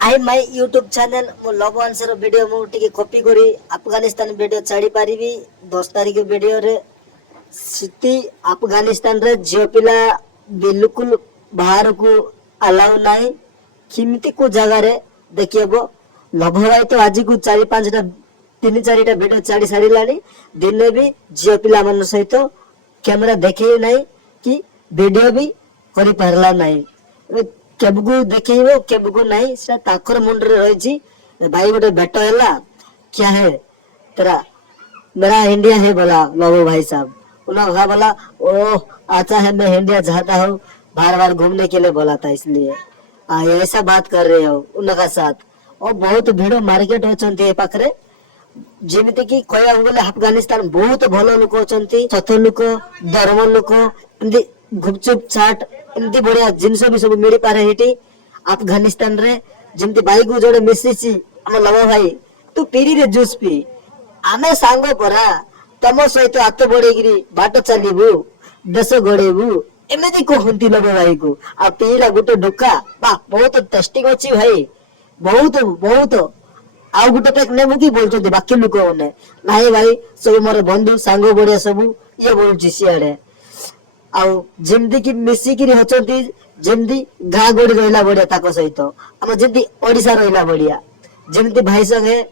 I my YouTube channel मो love answer video मु टिके कॉपी करी अफगानिस्तान वीडियो छाड़ी पारिबी 10 तारिख वीडियो रे स्थिति अफगानिस्तान रे झियो पिला बिल्कुल बाहर को अलाउ नाही किमिति को जगह रे देखिबो लव भाई तो आज को 4-5 टा 3-4 टा वीडियो छाड़ी सारी लानी दिन में भी झियो पिला मन सहित कैमरा देखे नाही कि वीडियो भी करी पारला नाही केबगु देखिबो केबगु नहीं से ताकर मुंड रे रही भाई गोटे भेट हैला क्या है तेरा मेरा इंडिया है बोला बाबू भाई साहब उन्होंने कहा बोला ओह अच्छा है मैं इंडिया चाहता हूँ बार बार घूमने के लिए बोला था इसलिए ऐसा बात कर रहे हो उनका साथ और बहुत भीड़ मार्केट होचंती पाखरे जेमिति कि कहया गले अफगानिस्तान बहुत भलो लोक होचंती सत लोक धर्म लोक एमती गुपचुप चाट एमती बढ़िया जिनस भी सब मिल पारे हेटी अफगानिस्तान रे जेमती भाई को जोड़े मिसिची हम लव भाई तू पीरी रे जूस पी आमे सांग परा तम सहित हाथ बढ़ेगिरी बाट चलीबू देश गड़ेबू एमती कहती लव भाई को आ पीला गुटे डोका बा बहुत टेस्टिंग अछि भाई बहुत बहुत आउ गुटे पैक नेबू की बोलछथि बाकी लोक ने नाही भाई सब मोर बंधु सांग बढ़िया सब ये बोलछि सियाडे आउ जेमती कि मिसिकिरी होचंती जेमती गाँ गोड़ी रहिला बढ़िया ताको सहित हम जेमती ओडिसा रहिला बढ़िया जेमती भाई संगे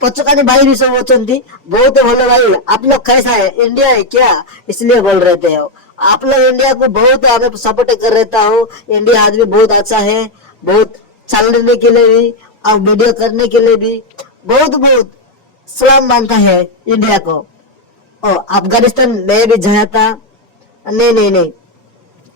पचकानी भाई भी सब होचंती बहुत भलो भाई आप लोग कैसा है इंडिया है क्या इसलिए बोल रहे थे हो आप लोग इंडिया को बहुत हमें सपोर्ट कर रहता हो इंडिया आदमी बहुत अच्छा है बहुत चलने के लिए भी और वीडियो करने के लिए भी बहुत बहुत सलाम मानता है इंडिया को और अफगानिस्तान में भी जाया था नहीं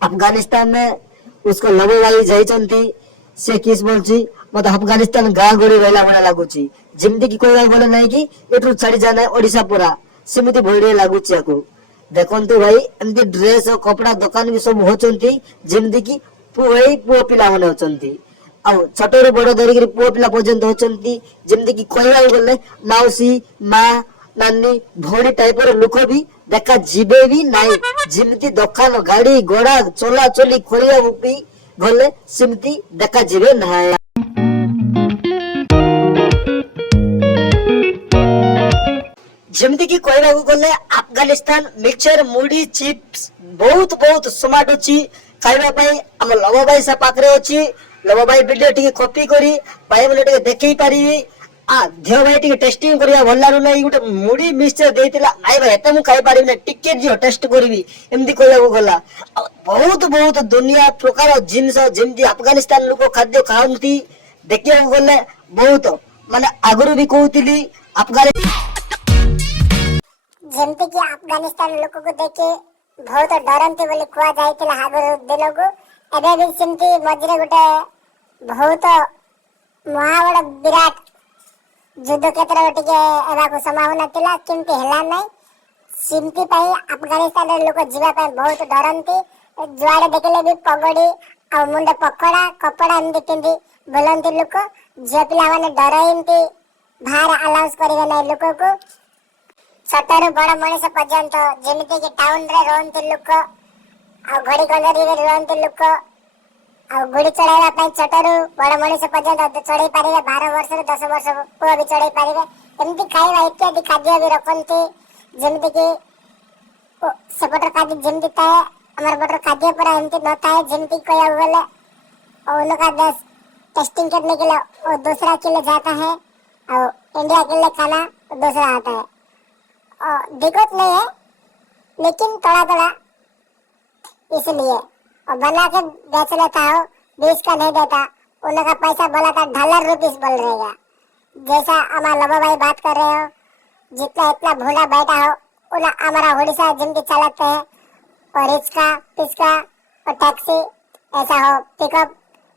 अफगानिस्तान में उसको लव वाली जाइचंती से किस बोलची मत अफगानिस्तान गाँ गोड़ी रहला बड़ा लागुची जेमती कि कोई बोले नहीं कि एटू छाड़ी जाना ओडिशा पूरा सेमती भोड़े लागुची आको देखंतु भाई एमती ड्रेस और कपड़ा दुकान भी सब होचंती जेमती कि पुई पुओ पिला माने होचंती आ छोटो बड़ धरिक पुओ पिला पर्यंत होचंती जेमती कि कहला गले माउसी माँ नानी भोड़ी टाइप रो लोक भी देखा जीवे भी नहीं जिमती दुकान गाड़ी घोड़ा चला चली खोलिया भी गले सिमती देखा जीवे नहीं जेमती की कहला गले अफगानिस्तान मिक्सचर मुड़ी चिप्स बहुत बहुत स्मार्ट अछि खाइबा पई हम लव भाई से पाखरे अछि लव भाई वीडियो टिके कॉपी करी भाई बोले टिके देखै पारिबी देह भाई टिके टेस्टिंग करिया भल लागु नै गुटे मुड़ी मिक्सचर देतिला नाइ भाई एते मु खाइ पारिबी नै टिके जियो टेस्ट करबी एमदी कहला गला बहुत बहुत दुनिया प्रकार जिंस जेमती अफगानिस्तान लोक खाद्य खाउंती देखिया गले बहुत माने आगुरु भी कहउतिली अफगानिस्तान जेमती कि अफगानिस्तान लोक को देखे बहुत डरंती बोली कुआ जाइतिला आगुरु दिलगु एबे भी सिमती मझरे गुटे बहुत महाबड़ विराट युद्ध क्षेत्र टिके एबाको संभावना थिला किंतु हेला नै सिमती पई अफगानिस्तान रे लोक जीवा पई बहुत डरंती जुआड़े देखले भी पगड़ी आ मुंडे पकड़ा कपड़ा एमती पिंदी बोलंती लोक जे पिला माने डरंती बाहर अलाउंस करिवे नै लोक को छोटरू बड़ मनीष पर्यंत जेमिति कि टाउन रे रहंती लोक आ घड़ी गंदरी रे रहंती लोक आ गुड़ी चढ़ाइबा पई छोटरू बड़ मनीष पर्यंत चढ़ाई पारिबे 12 वर्ष रे 10 वर्ष पुआ भी चढ़ाई पारिबे एमती खाइबा इत्यादि खाद्य भी रखंती जेमिति कि सेपटर खाद्य जेमिति ताए हमर बटर खाद्य पर एमती न ताए जेमिति कहया गले और उनका देश टेस्टिंग करने के लिए और दूसरा के लिए जाता है और इंडिया के लिए खाना दूसरा आता है और दिक्कत नहीं है लेकिन थोड़ा थोड़ा इसलिए और बना के बेच लेता हो 20 का नहीं देता उनका पैसा बोला था $1 बोल रहेगा जैसा हमारा लबा भाई बात कर रहे हो जितना इतना भूला बैठा हो उना हमारा उड़ीसा जिंदगी चलाते हैं और रिक्शा पिस्का और टैक्सी ऐसा हो पिकअप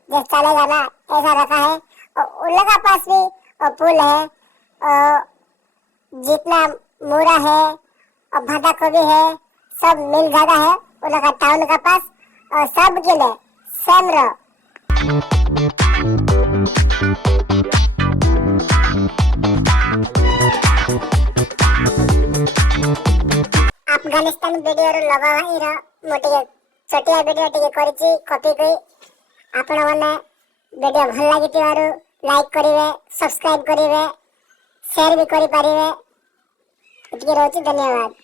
जैसे चलेगा ना ऐसा रखा है और उन लोगों पास भी और पुल है और जितना मूरा है और बांधा गोभी है सब मिल जाता है उन लोगों टाउन का पास और सब के लिए सेम रहो अफगानिस्तान वीडियो लगा भाई रा मोटे छोटिया वीडियो टिके करिछि कॉपी कई आपण माने वीडियो भल लागितिबारु लाइक करिवे सब्सक्राइब करिवे शेयर भी करि पारिवे। एतिके रहउछि धन्यवाद।